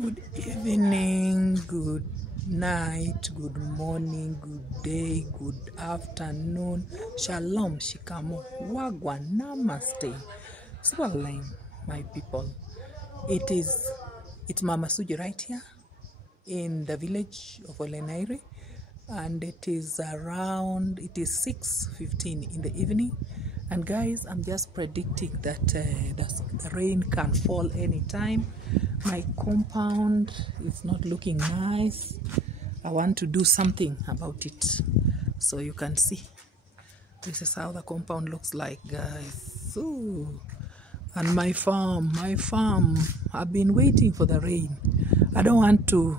Good evening, good night, good morning, good day, good afternoon. Shalom, shikamo, wagwan, namaste. Swelling, my people. It's Mama Suji right here in the village of Olenaire, and it is 6:15 in the evening. And guys, I'm just predicting that the rain can fall anytime. My compound is not looking nice. I want to do something about it. So you can see, this is how the compound looks like, guys. Ooh. And my farm, I've been waiting for the rain. I don't want to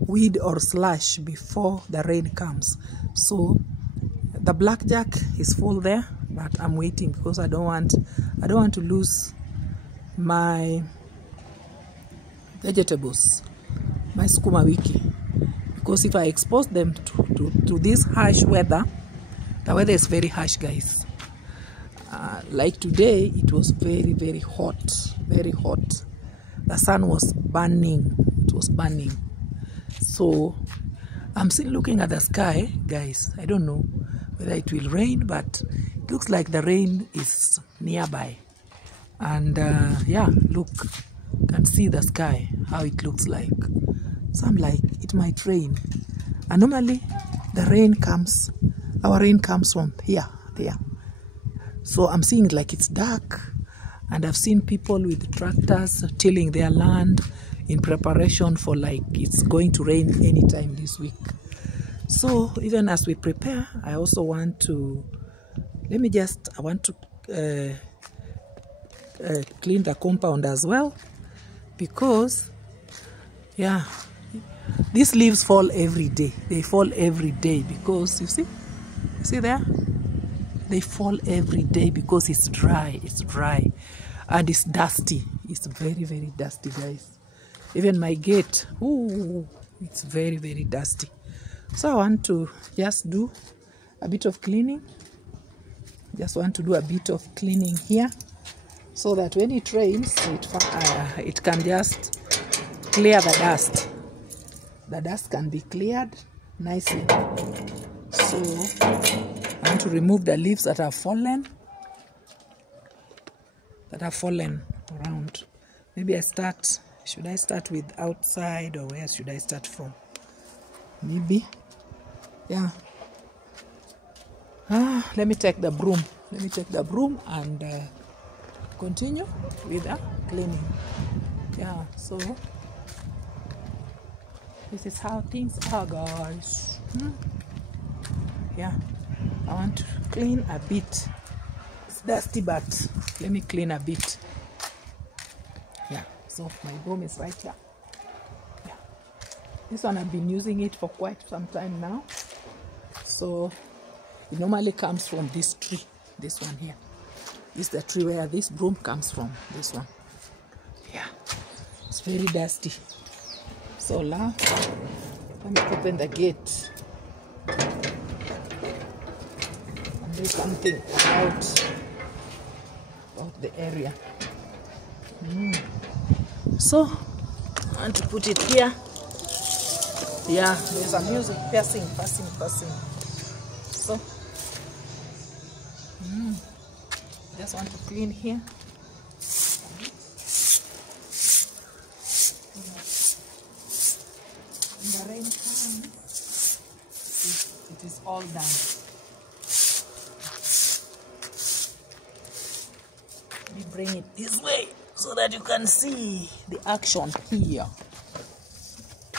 weed or slash before the rain comes. So the blackjack is full there, but I'm waiting because I don't want to lose my vegetables, my sukuma wiki, because if I expose them to this harsh weather, the weather is very harsh, guys. Like today, it was very, very hot, very hot. The sun was burning, it was burning. So I'm still looking at the sky, guys. I don't know whether it will rain, but it looks like the rain is nearby. And yeah, look, you can see the sky, how it looks like. So I'm like, it might rain. And normally our rain comes from here, there. So I'm seeing it like it's dark, and I've seen people with tractors tilling their land in preparation for like it's going to rain anytime this week. So even as we prepare, I also want to, I want to clean the compound as well, because yeah, these leaves fall every day. They fall every day because you see there? They fall every day because it's dry, and it's dusty. It's very, very dusty, guys. Even my gate, ooh, it's very, very dusty. So I want to just do a bit of cleaning. Just want to do a bit of cleaning here, so that when it rains, it can just clear the dust. The dust can be cleared nicely. So I want to remove the leaves that have fallen around. Maybe should I start with outside, or where should I start from? Maybe, yeah. Let me take the broom. And continue with the cleaning. Yeah, so this is how things are, guys. Yeah, I want to clean a bit. It's dusty, but let me clean a bit. Yeah, so my broom is right here. Yeah, this one I've been using it for quite some time now. So it normally comes from this tree, this one here. This is the tree where this broom comes from, this one. Yeah, it's very dusty. So now, let me open the gate and do something about the area. So, I want to put it here. Yeah, there's a music passing. So, just want to clean here. When the rain comes, it is all done. Let me bring it this way so that you can see the action here.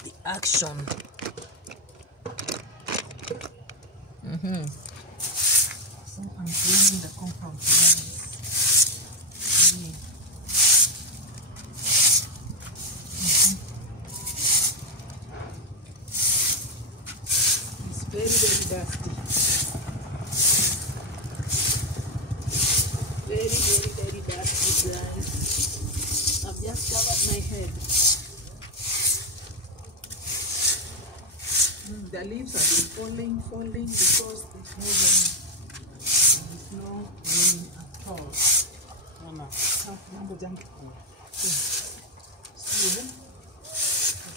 The action. So I'm cleaning the compound. It's very, very dusty. Very, very, very dusty, guys. I've just covered my head. The leaves have been falling because there's no rain at all. So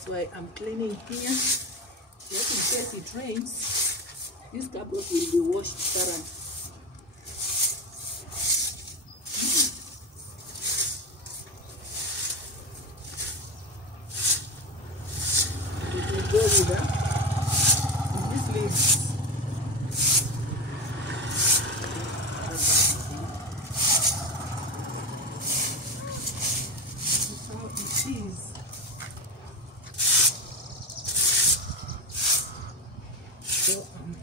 That's why I'm cleaning here. Just in case it rains, these cupboards will be washed thoroughly. It will go with these leaves. That's how it is. So I'm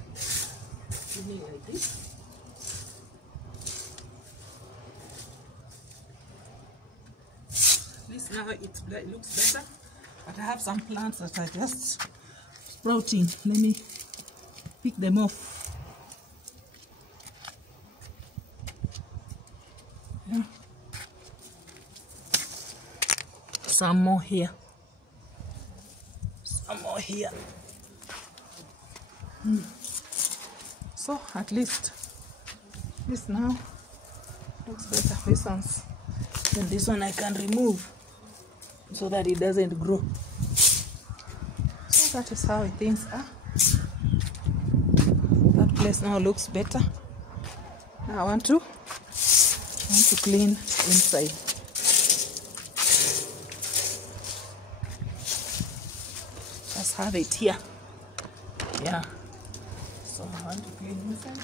cleaning like this. At least now it looks better. But I have some plants that are just sprouting. Let me pick them off. Yeah. Some more here. Some more here. So at least this now looks better. This one's, then this one I can remove so that it doesn't grow. So that is how things are. That place now looks better. Now I want to clean inside. Just have it here. Yeah. So I want to clean inside.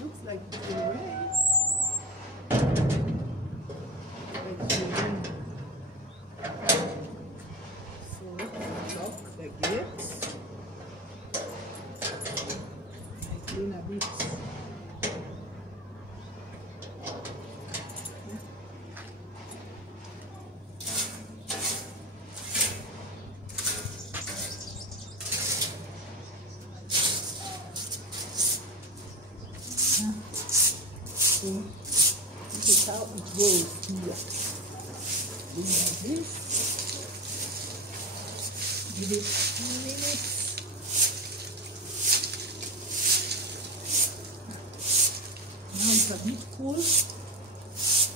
Looks like it will rain. So lock the gates. I clean a bit. So this is how it goes here. Do like this. Give it 2 minutes. Now it's a bit cool. It's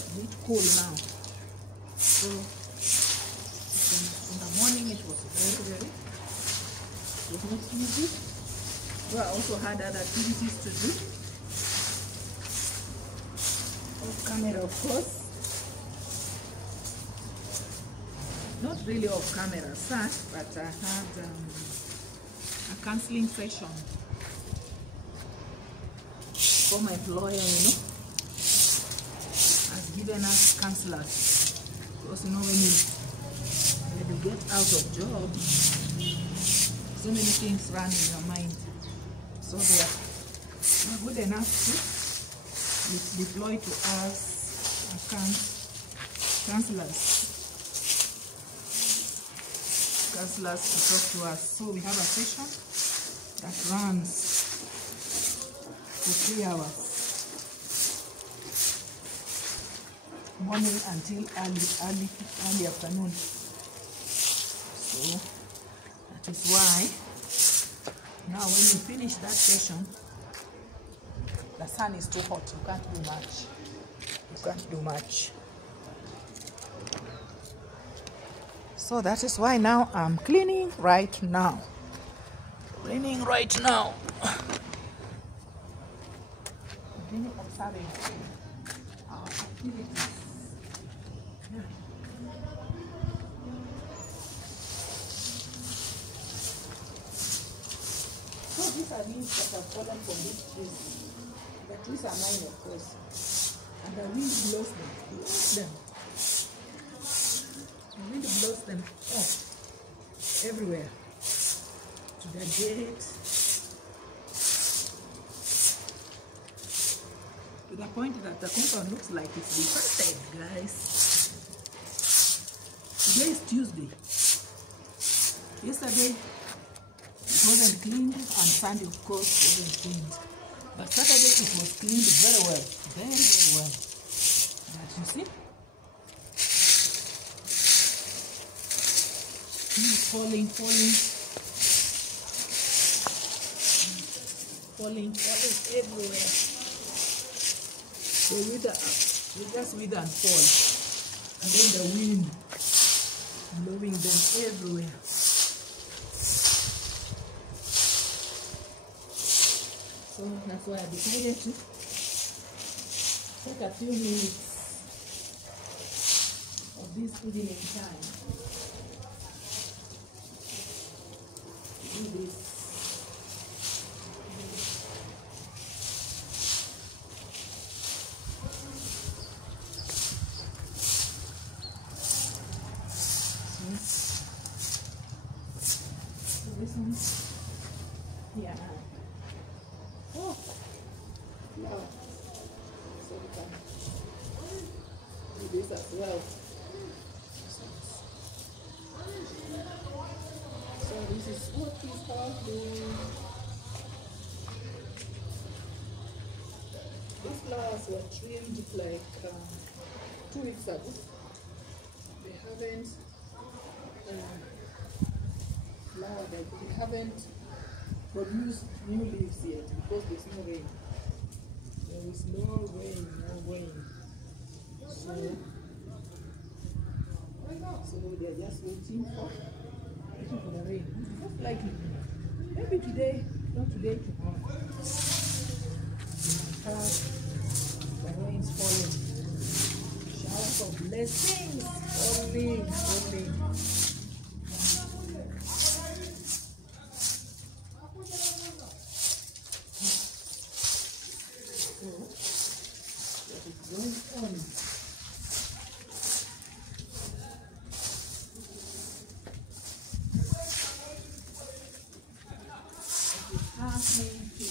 a bit cool now. So in the morning it was very it was not easy. So I also had other activities to do. Off camera, of course. Not really off camera, such, but I had a counseling session for my employer, you know, has given us counselors. Because you know when you get out of job, so many things run in your mind. So they are good enough to deploy to us counselors to talk to us. So we have a session that runs for 3 hours, morning until early afternoon. So that is why now when you finish that session, the sun is too hot. You can't do much. You can't do much. So that is why now I'm cleaning right now. Cleaning right now. Continue observing our activities. Yeah. So these are leaves that have fallen from these trees. The trees are mine, of course. And the wind blows them. The wind blows them off everywhere. To the gate. To the point that the compound looks like it's infested, guys. Today is Tuesday. Yesterday it wasn't cleaned, and Sunday, of course, wasn't cleaned. But Saturday it was cleaned very well. Very, very well. But you see? Falling everywhere. They just wither and fall. and then the wind blowing them everywhere. So that's why I decided to take a few minutes of this evening time to do this. So this one, yeah. Oh, no. So we can do this as well. So this is what we start doing. These flowers were trimmed like 2 weeks ago. They haven't flowered, they haven't produced new leaves yet because there's no rain. There is no rain, no rain. So they're just waiting for the rain. Most likely, maybe today, not today, tomorrow. We might have the rains falling. Showers of blessings falling. So, what is going on? Happening to you.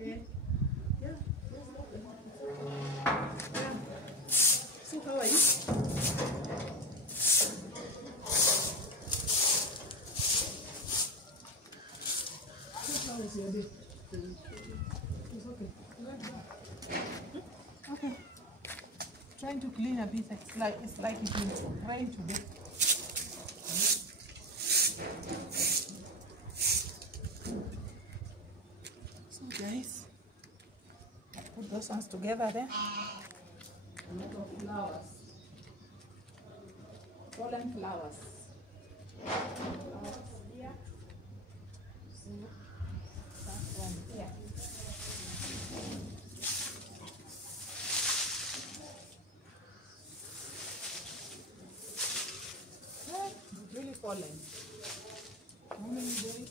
Okay. Yeah. So how are you? How is your day? It's okay. Okay. Trying to clean a bit. It's like it's been rain today. So guys, put those ones together there. A lot of flowers. Pollen flowers. Flowers here. So start from here. It's really falling. How many days?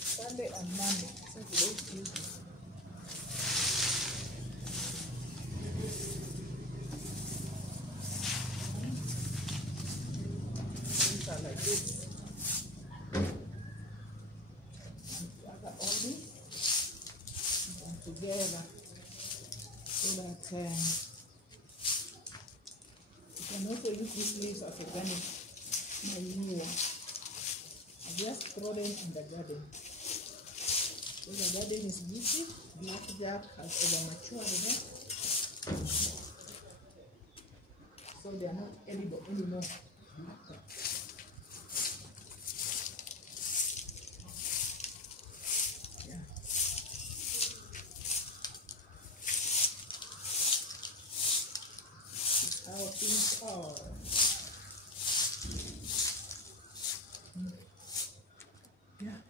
Sunday and Monday. So today's Tuesday. These are like this. And gather all this and together so that you can also use these leaves as organic manure. I just throw them in the garden. So the garden is busy. Blackjack has over-matured there. So they are not edible anymore. Yeah. This is how things are. Yeah.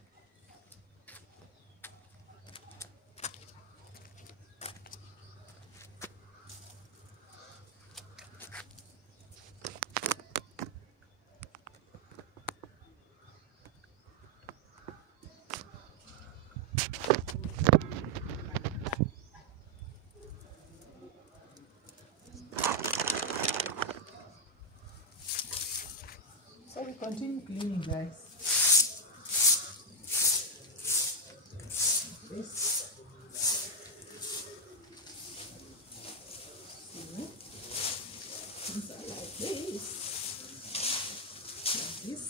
So we continue cleaning, guys. This. See? Things are like this. Like this.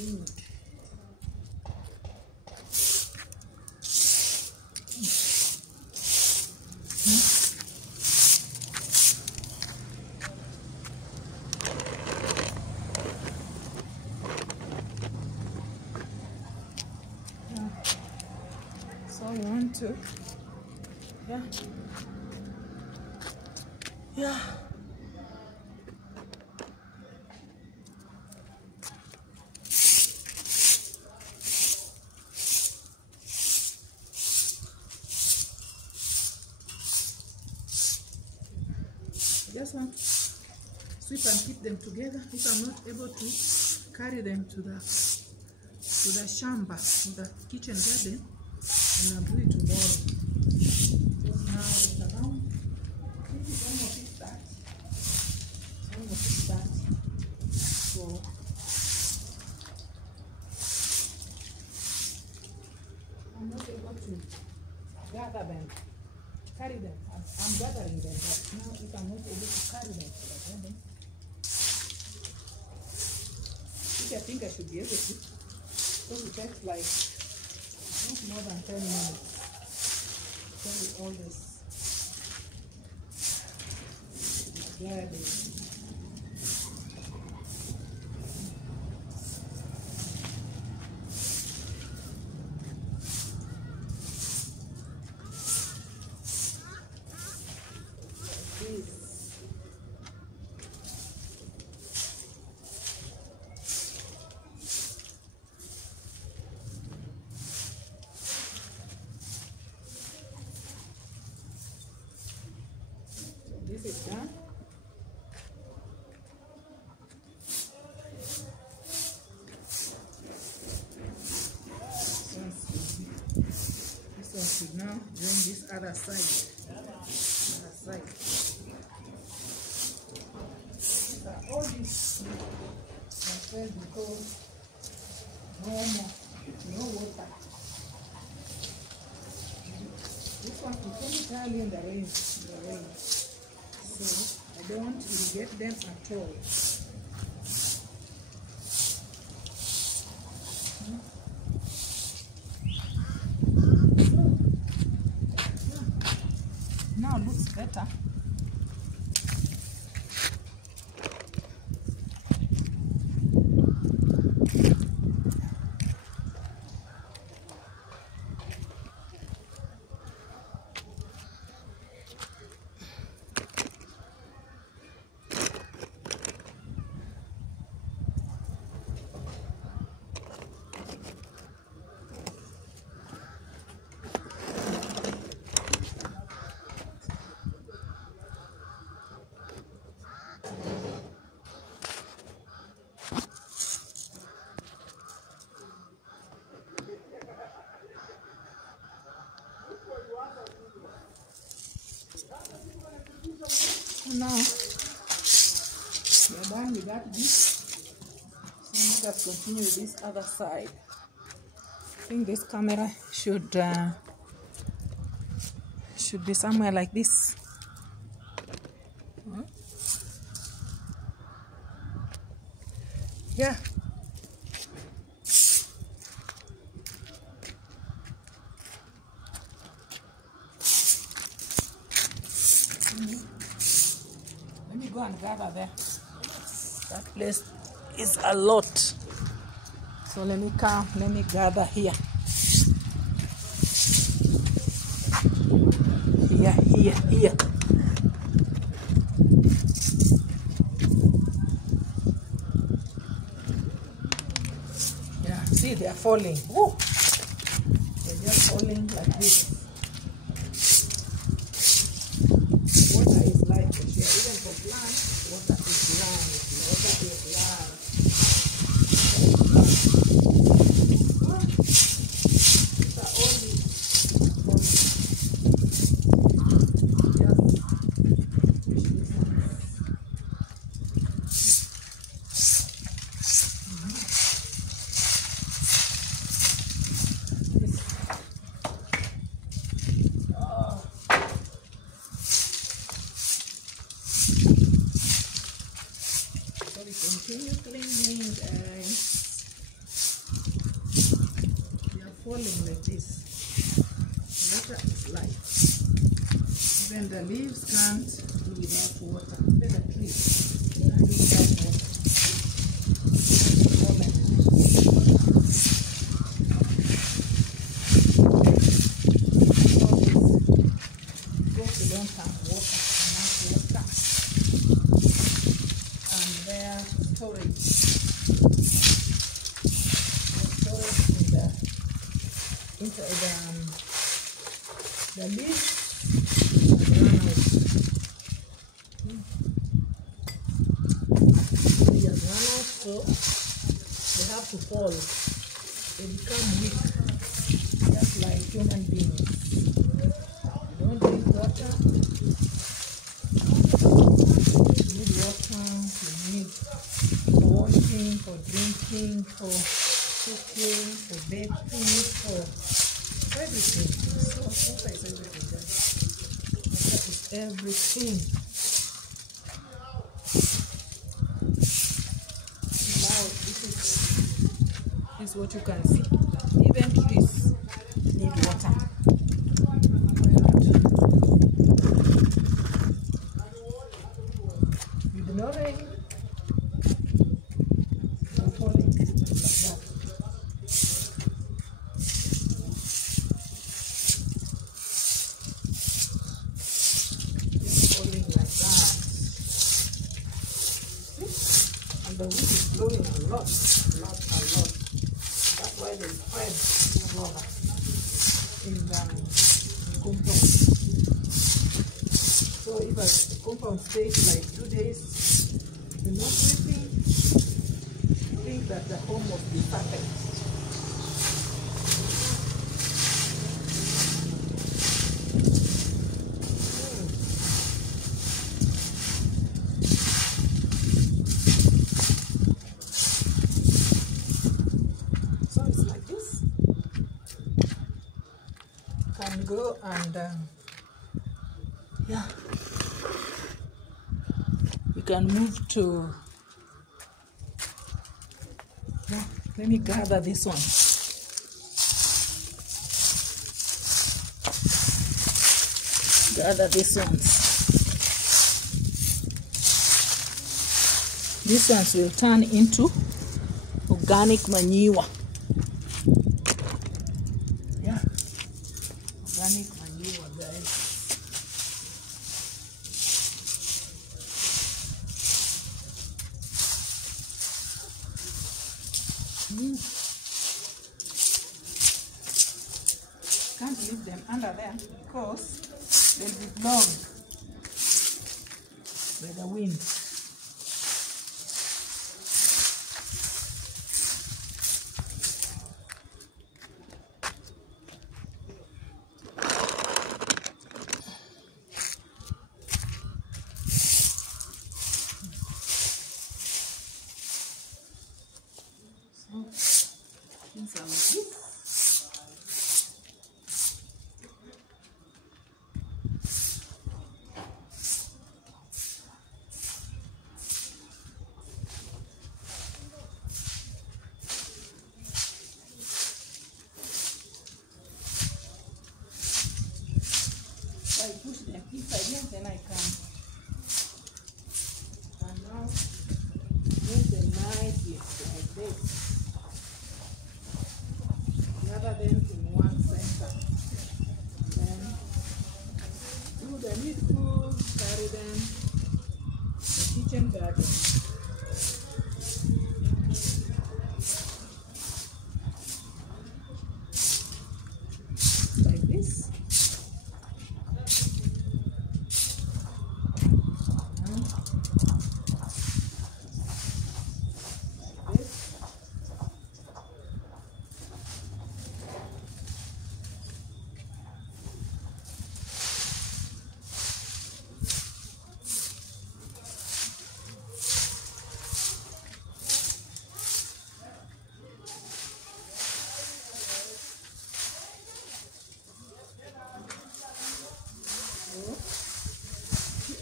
continue. So I want to, yeah. Just want to sweep and keep them together. If I'm not able to carry them to the shamba, to the kitchen garden, and I'll do it tomorrow. Because now it's around, I think it's almost 6:30. It's almost 6:30. So I'm not able to gather them, carry them. I'm gathering them, but now if I'm not able to carry them to the garden, which I think I should be able to, because it takes like not more than 10 minutes to carry all this garden. This is done. This one should now join this other side. All this because no water. This one is entirely in the rain. So I don't irrigate them at all. Now it looks better. Now we're done with that bit. So let us continue with this other side. I think this camera should be somewhere like this. Yeah. Let me go and gather there. That place is a lot. So let me gather here. Here. Yeah, see, they are falling. Woo! They're just falling like this. Water is life for sure. Even for plants, water is life. Water is life. These are all these. like this. Water is life. Even the leaves can't do without water. Even the trees can't do without water. Moment. Because they don't have water, enough water. And their storage. Inside the leaves run out. They just run out, so they have to fall. They become weak, just like human beings. You don't drink water. You need water. You need for washing, for drinking, for cooking, for bathing, for everything. So water is everything, guys. Water is everything. Now this is what you can see. Even trees need water. With no rain, they're falling like that. The wind is blowing a lot. That's why they spread rubber in the compound. So if a compound stays like 2 days, you're not sleeping, you think that the home must be perfect. Can go and yeah, you can move to yeah, let me gather this one. Gather these ones. These ones will turn into organic manure. Organic manure, guys. Can't leave them under there because they'll be blown by the wind. I push them inside here, then I come. And now, make them nicely like this. Gather them in one center. Then, do the needful, carry them to the kitchen garden. Like this.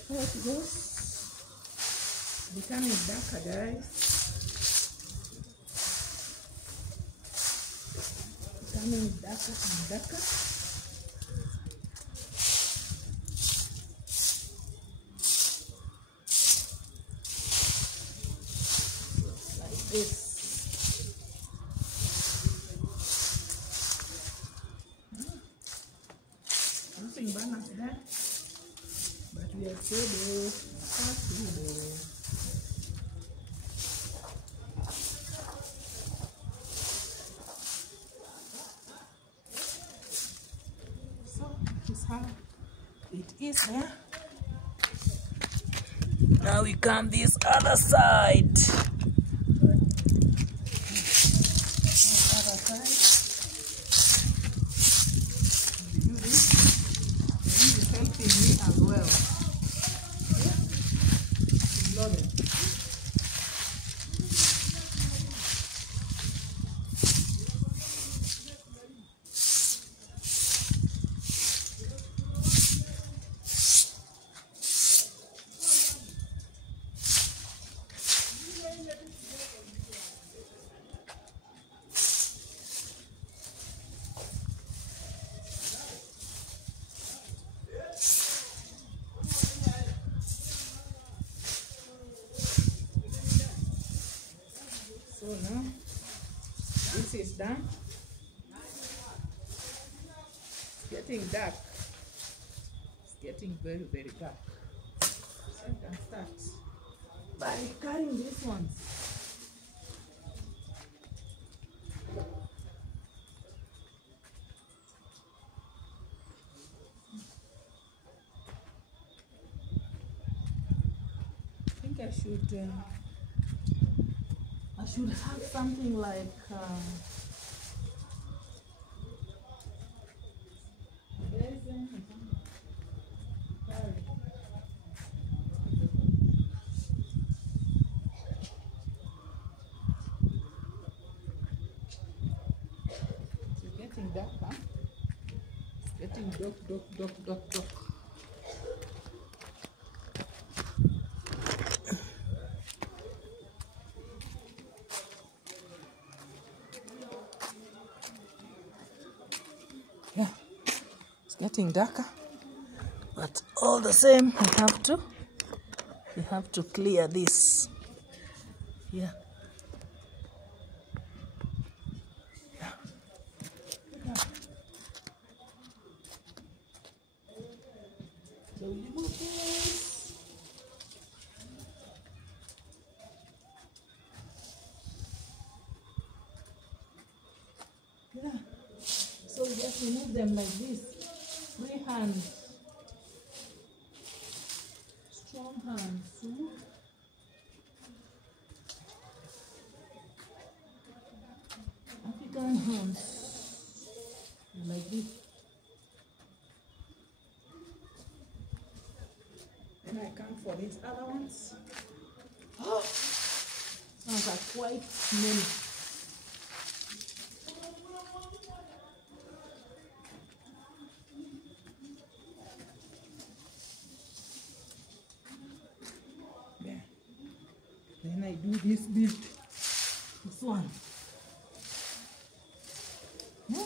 How it goes, becoming darker, guys. becoming darker and darker. Like this. Nothing bad as that, but we are stable. So this is how it is here. Now we come this other side. This other side. We do this. This is helping me as well. Loaded. So now this is done. It's getting dark. It's getting very, very dark. So I can start by cutting these ones. I think I should have something like it's getting dark, huh? It's getting dark. Yeah, it's getting darker, but all the same, we have to clear this. Yeah. So we remove this. Yeah. So we just remove them like this. Free hand. Strong hand. See? African hands. Like this. Then I come for these other ones. Oh! Sounds like quite many. Then I do this bit, this one. Yeah.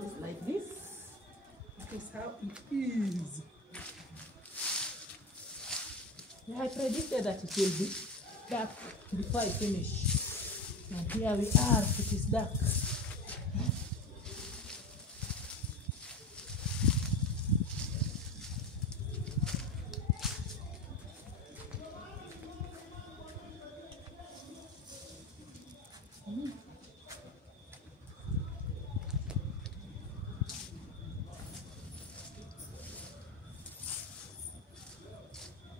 Just like this. This is how it is. Yeah, I predicted that it will be dark before I finish. And here we are, it is dark.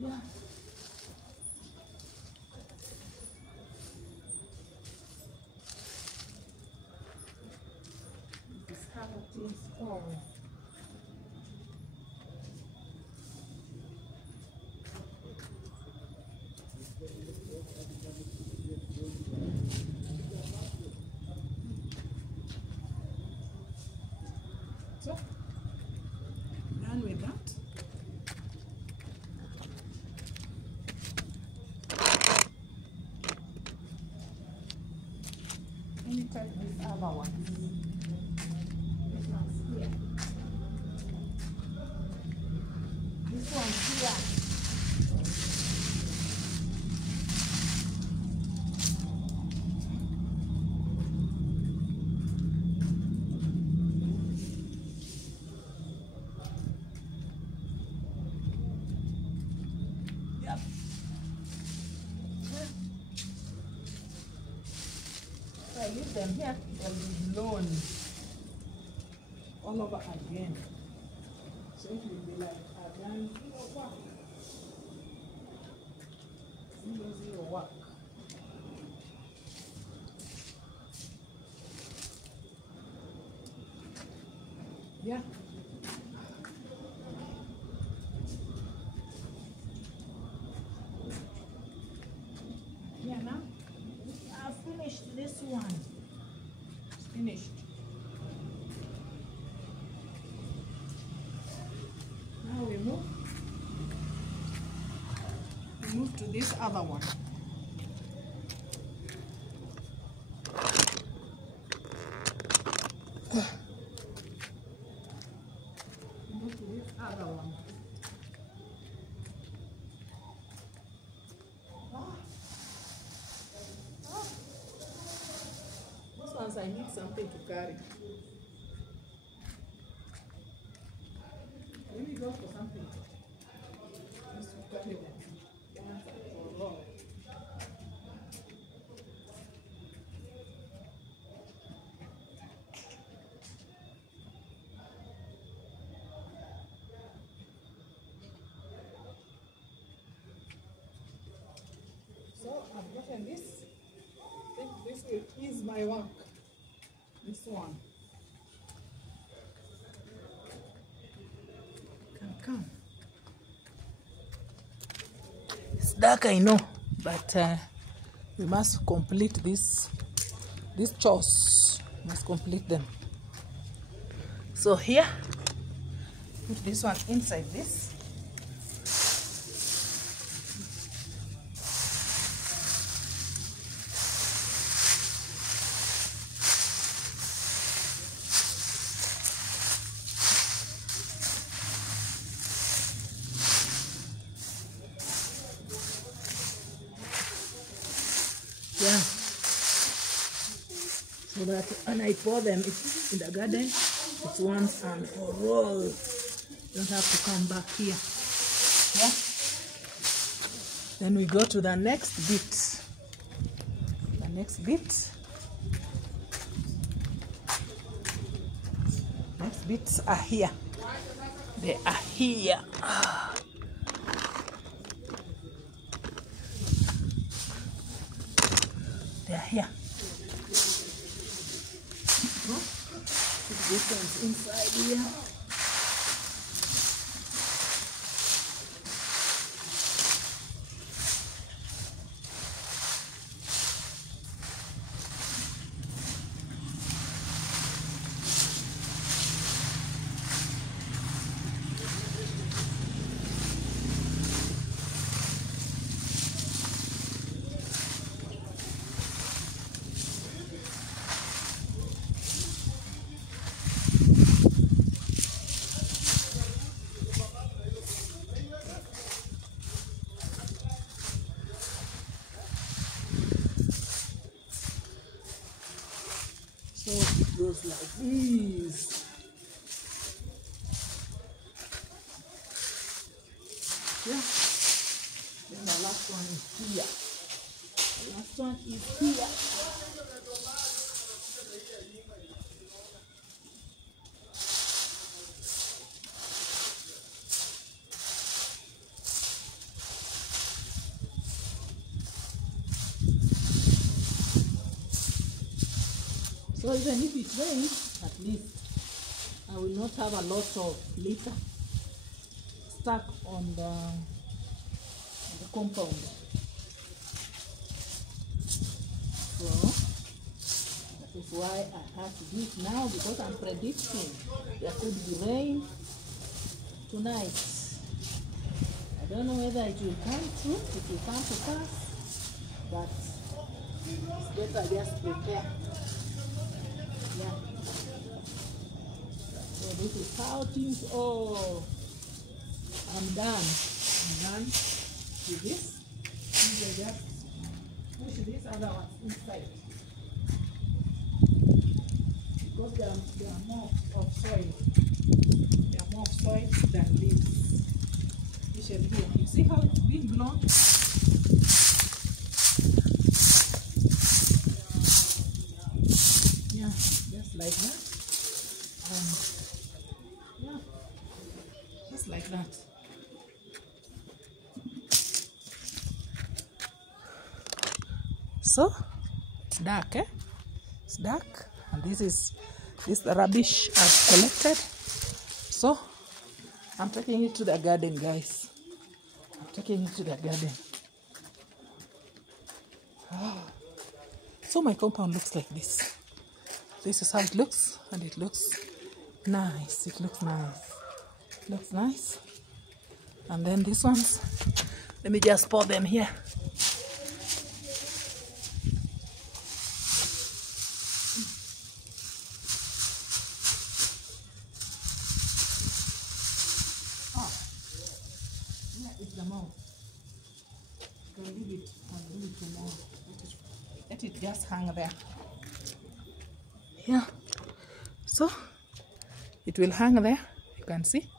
Yeah. This is how it is all. So, done with that. Let me try this other one. This one's here. This one's here. Yep. So I leave them here, they'll be blown all over again. So it will be like again 0 work. Yeah. Yeah, now I've finished this one. It's finished. Now we move to this other one. Move to this other one. This one's I need something to carry. Let me go for something. Just to carry them. So I've gotten this. I think this will ease my work. This one. Come. It's dark, I know, but we must complete these chores. We must complete them. So here, put this one inside this. Yeah, so that when I pour them in the garden, it's once and for all. Don't have to come back here. Yeah. Then we go to the next bit. The next bit. Next bits are here. They are here. They are here. Put this one's inside here. So it goes like this. Yeah. Then the last one is here. The last one is here. So even if it rains, at least I will not have a lot of litter stuck on the compound. So This is why I have to do it now, because I'm predicting there could be rain tonight. I don't know whether it will come true, it will come to pass, but it's better just prepare. Yeah. So this is how things. Oh, I'm done. I'm done with this. I just push this other one inside, because they are more of soil. They are more soil than leaves. Here, you see how it's been blown? Yeah, just like that. Yeah, just like that. So it's dark, eh? It's dark, and this the rubbish I've collected. So I'm taking it to the garden, guys. I'm taking it to the garden. So my compound looks like this. This is how it looks, and it looks nice. It looks nice. It looks nice. And then these ones, let me just pour them here. Let it just hang there. Yeah, so it will hang there. You can see.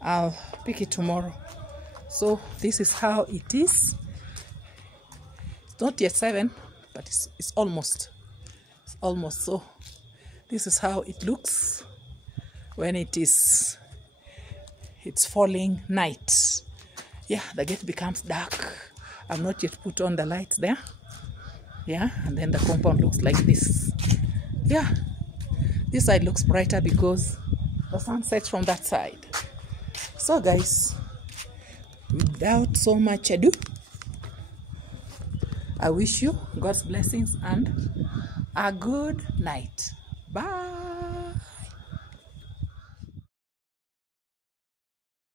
I'll pick it tomorrow. So this is how it is. It's not yet 7, but it's almost. It's almost. So this is how it looks when it's falling night. Yeah, the gate becomes dark. I've not yet put on the lights there. Yeah, and then the compound looks like this. Yeah, this side looks brighter because the sun sets from that side. So guys, without so much ado, I wish you God's blessings and a good night. Bye.